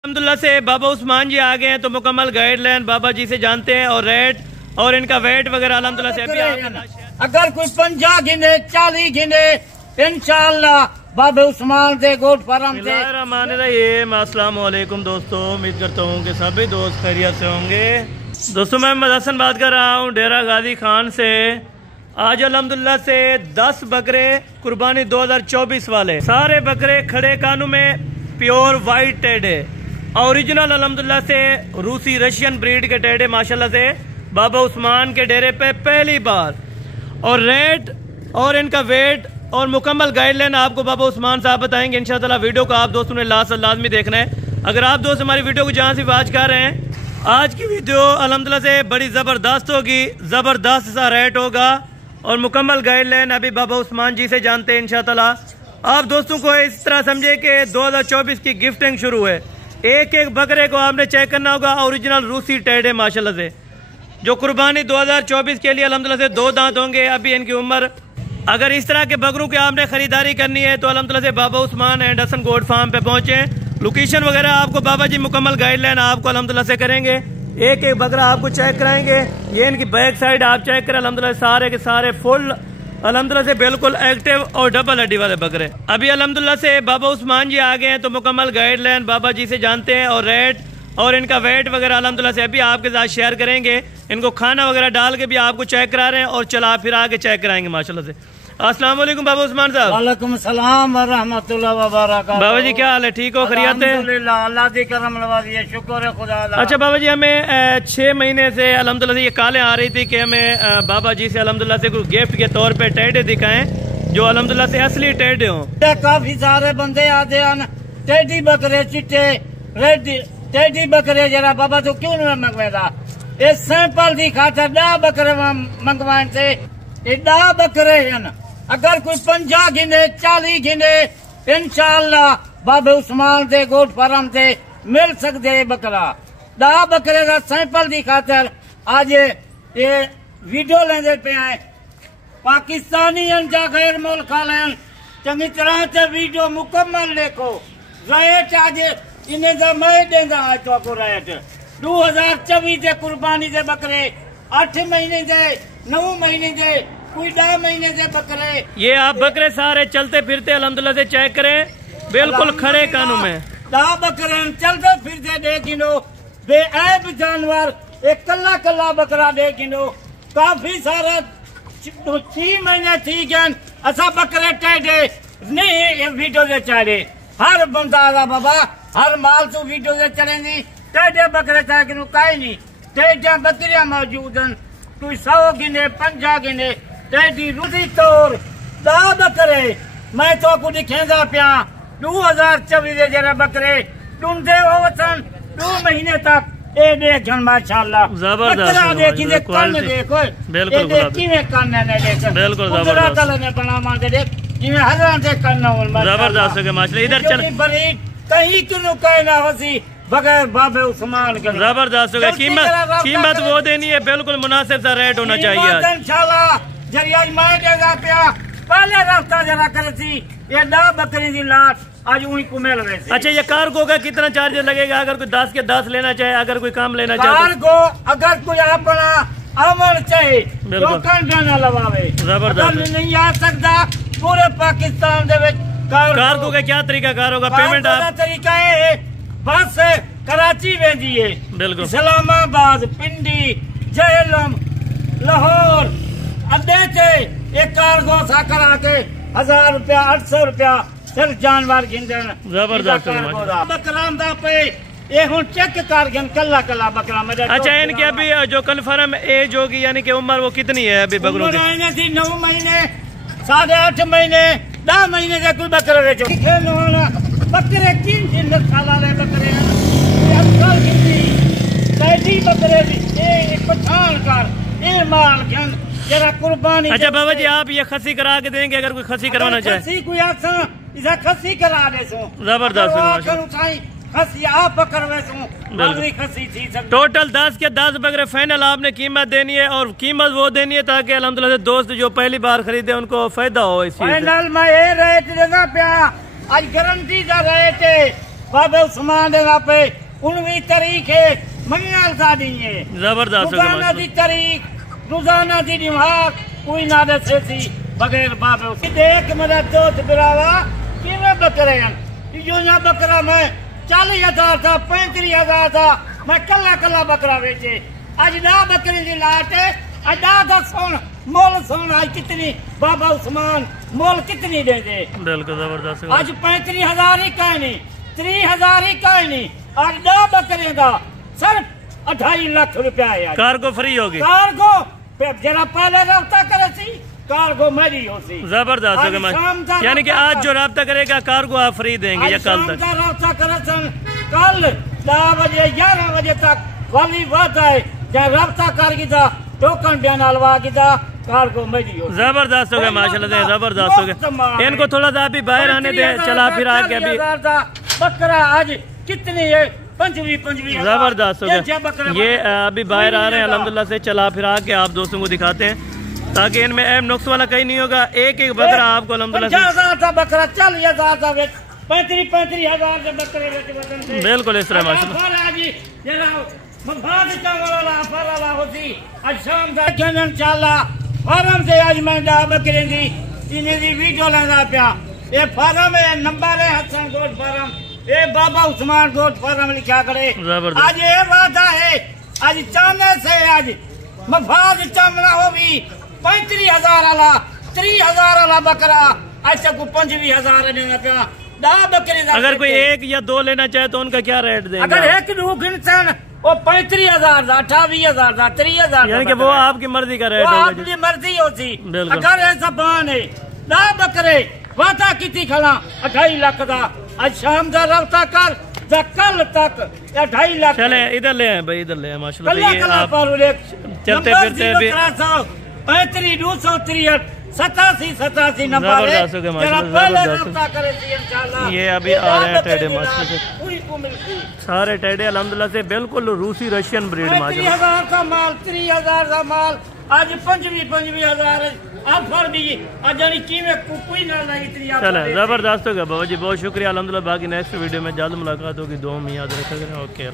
अल्हम्दुलिल्लाह से बाबा उस्मान जी आ गए हैं, तो मुकम्मल गाइडलाइन बाबा जी से जानते हैं और रेट और इनका वेट वगैरह अल्हम्दुलिल्लाह से अभी अगर कोई 50 गिने 40 गिने इंशाअल्लाह बाबा उस्मान से गोट फरम से। अस्सलाम वालेकुम दोस्तों, उम्मीद करता हूँ कि सभी दोस्त खैरियत से होंगे। दोस्तों मैं मोहम्मद हसन बात कर रहा हूँ डेरा गाजी खान से। आज अल्हम्दुलिल्लाह से 10 बकरे कुर्बानी 2024 वाले सारे बकरे खड़े कानों में प्योर वाइट टेडे ओरिजिनल अल्हम्दुलिल्लाह से रूसी रशियन ब्रीड के टेडे माशाल्लाह से बाबा उस्मान के डेरे पे पहली बार। और रेट और इनका वेट और मुकम्मल गाइडलाइन आपको बाबा उस्मान साहब बताएंगे इंशाअल्लाह। वीडियो को आप दोस्तों ने लाजमी देखना है। अगर आप दोस्त हमारी वीडियो को जहाँ से वॉच कर रहे हैं, आज की वीडियो अल्हम्दुलिल्लाह से बड़ी ज़बरदस्त होगी, ज़बरदस्त सा रेट होगा और मुकम्मल गाइडलाइन अभी बाबा उस्मान जी से जानते हैं इंशाअल्लाह। आप दोस्तों को इस तरह समझे कि 2024 की गिफ्टिंग शुरू है। एक एक बकरे को आपने चेक करना होगा, ओरिजिनल रूसी टेडे माशाल्लाह से जो कुर्बानी 2024 के लिए अल्हम्दुलिल्लाह से 2 दांत होंगे। अभी इनकी उम्र, अगर इस तरह के बकरों की आपने खरीदारी करनी है तो अल्हम्दुलिल्लाह से Baba Usman and Hasan goat farm पे पहुंचे। लोकेशन वगैरह आपको बाबा जी मुकम्मल गाइडलाइन आपको अल्हम्दुलिल्लाह से करेंगे। एक एक बकरा आपको चेक कराएंगे। ये इनकी बैक साइड आप चेक करें, अल्हम्दुलिल्लाह सारे के सारे फुल अल्हम्दुलिल्लाह से बिल्कुल एक्टिव और डबल हड्डी वाले बकरे। अभी अल्हम्दुलिल्लाह से बाबा उस्मान जी आ गए हैं, तो मुकम्मल गाइडलाइन बाबा जी से जानते हैं और रेट और इनका वेट वगैरह अल्हम्दुलिल्लाह से अभी आपके साथ शेयर करेंगे। इनको खाना वगैरह डाल के भी आपको चेक करा रहे हैं और चला फिरा के चेक कराएंगे माशाल्लाह से। अस्सलाम वालेकुम बाबा उस्मान साहब। वालेकुम सलाम व रहमतुल्लाह व बरकातहू। बाबा जी क्या हाल है, ठीक हो, खैरियत है? अल्हम्दुलिल्लाह, अल्लाह दी करम नवाज़ी है, शुक्र है खुदा दा। अच्छा बाबा जी, हमें 6 महीने से अल्हम्दुलिल्लाह से ये कॉलें आ रही थी कि हमें बाबा जी से अल्हम्दुलिल्लाह से कोई गिफ्ट के तौर पे टेडे दिखाएं जो अल्हम्दुलिल्लाह से असली टेडे हों। काफी सारे बंदे आते हैं टेडी बकरे चिट्टे रेड टेडी बकरे जरा बाबा तो क्यों नहीं मंगवाएगा। ये सैंपल दी खातर 10 बकरे मंगवाए थे। ये 10 बकरे हैं। अगर कोई 50 गिने 40 गिने इंशाअल्लाह बाबा उस्मान से गोट फार्म से मिल सकते है बकरा। 10 बकरे का सैंपल दी खातर आज ये वीडियो लेंदे पे आए। पाकिस्तानी जा गैर मुल्क वाले चंगी तरह से वीडियो मुकम्मल देखो। रेट आज इन्हें का मैं देंगे आज तो आपको रेट 2024 से कुर्बानी से बकरे 8 महीने से 9 महीने से कोई 10 महीने से बकरे। ये आप बकरे सारे चलते फिरते अल्हम्दुलिल्लाह से चेक करें, बिल्कुल खड़े कानों में 10 बकरे चलते फिरते देख गिनो, बेऐब जानवर एक कल्ला कल्ला बकरा देख गिनो। काफी सारा 6 महीने ठीक है ऐसा बकरे टेडे नहीं ये वीडियो से चले। हर बंदा आ बाबा हर माल तो वीडियो से चलेंगी। टेडे बकरे था कि कहीं नहीं टेडे बकरियां मौजूद हैं। कोई 100 गिने 50 गिने टेडी रूसी तौर 10 बकरे मैं तो आपको दिखेगा पिया 2024 जरा बकरे ढूंढते हो 2 महीने तक ये देख माशाल्लाह जबरदस्त देखी देख कन देखो बिल्कुल किवें कन ने देख बिल्कुल जबरदस्त ने बना मान देख जिवें हजार से कन हो जबरदस्त है माशाल्लाह। इधर चल बड़ी कहीं क्यों कहना हसी बगैर बाबे उस्मान के जबरदस्त हो गया। कीमत वो देनी है, बिल्कुल मुनासिब सा रेट होना चाहिए इंशाल्लाह। जरिया मैं देगा पिया पहले रास्ता जरा कर सी ये 10 बकरी की लाश आज वही को मिल रहे। अच्छा ये कार्गो का कितना चार्ज लगेगा अगर कोई 10 के 10 लेना चाहे, अगर कोई काम लेना चाहे? कार्गो अगर कोई अपना अमल चाहे तो कंडा न लवावे। जबरदस्त नहीं आ सकता पूरे पाकिस्तान दे विच कार्गो का क्या तरीका कार होगा? पेमेंट का तरीका है बस कराची भेजी है, बिल्कुल इस्लामाबाद, पिंडी, झेलम, लाहौर अड्डे से एक कार्गो सा करा के 1000 रुपया 800 रुपया सिर्फ जानवर गिनदन। जबरदस्त बकरा पे ये हूँ चेक कर गन कल्ला कल्ला बकरा मेरे। अच्छा इनकी अभी जो कन्फर्म एज होगी यानी कि उम्र वो कितनी है अभी बकरों की? 9 महीने 8.5 महीने 10 महीने से कोई बकरे बेचो बकरे 3 साल वाले बकरे हैं बकरे पठान कर ये माल घन जरा कुर्बानी। अच्छा बाबा जी आप ये खसी करा के देंगे अगर कोई खसी करवाना चाहे? खसी कोई आसा इसा खसी करा दे सो जबरदस्त खसी आप पकड़वे सो खसी थी सब। टोटल 10 के 10 बकरे फाइनल आपने कीमत देनी है और कीमत वो देनी है ताकि अल्हम्दुलिल्लाह से दोस्त जो पहली बार खरीदे उनको फायदा हो। इस फाइनल में ये रेट देगा पिया आज गारंटी का रेट बाबे उस्मान दे नापे 19 तारीख है मंगल साडी है जबरदस्त रोजाना दी तारीख रोजाना दी दिमाग कोई ना दसे सी बगैर बाबे देख मेरा दोस्त बिरावा किवे बकरे हैं जो ना बकरा मैं 40,000 था 35,000 था मैं कला कला बकरा बेचे आज ना बकरे की लाट अदा का सोन मोल सोन आज कितनी बाबा उस्मान मोल कितनी दे दे बिल्कुल जबरदस्त आज 35,000 ही कहीं नहीं 30,000 ही कहीं नहीं आज ना बकरे का सिर्फ 2.5 लाख रुपया है कार्गो फ्री होगी कार्गो जरा पहले रफ्ता करे सी कार्गो मेरी होती जबरदस्त होगा यानी कि आज जो राब्ता करेगा कार्गो आप फ्री देंगे या कल तक राब्ता करे कल 10 बजे 11 बजे तक वाली बात है जब राब्ता कर गिदा टोकन बयान अलवा गिदा कार्गो मेरी हो जबरदस्त हो गया माशाल्लाह जबरदस्त हो गया इनको थोड़ा सा अभी बाहर आने दे चला फिर आके अभी बकरा आज कितनी है 25 जबरदस्त हो गया ये अभी बाहर आ रहे हैं अल्हम्दुलिल्लाह से चला फिर आके आप दोस्तों को दिखाते हैं ताकि इनमें ऐब नुक्स वाला कहीं नहीं होगा एक एक बकरा आपको अल्हम्दुलिल्लाह था बकरा 40,000 था 35,000 के बकरे बिल्कुल इस तरह माशाल्लाह फार्म से आज मैं बकरे दी इन्हें दी वीडियो लेना पिया ये फार्म है नंबर है हसन गोट फार्म ये बाबा उस्मान गोट फार्म लिखा करे आज ये बात है आज चांदे से आज मफाद चामड़ा हो भी 35,000 वाला 30,000 वाला बकरा ऐसा को 25,000 देना पिया बकरे अगर कोई एक या दो लेना चाहे तो उनका क्या रेट देंगे अगर एक इंसान वो 35,000 था 28,000 था 30,000 यानी कि वो आपकी मर्जी का रेट होगा आपकी मर्जी होती अगर ऐसा बान है ना बकरे वादा की खड़ा 2.5 लाख का आज शाम का रफ्ता कर कल तक 2.5 लाख चले इधर ले आए भाई इधर ले आए माशाल्लाह ये आप चलते फिरते भी 87 नंबर ये अभी आ रहे हैं टेढ़े माशाल्लाह सारे टेढ़े अल्हम्दुलिल्लाह से बिल्कुल रूसी रशियन ब्रीड माशाल्लाह 30,000 का माल 30,000 का माल आज 25,000 ऑफर भी आज यानी कीमत कोई ना नहीं इतनी चले जबरदस्त होगा बाबा जी बहुत शुक्रिया अल्हम्दुलिल्लाह बाकी नेक्स्ट वीडियो में जल्द मुलाकात होगी दुआ में याद रखा करें ओके।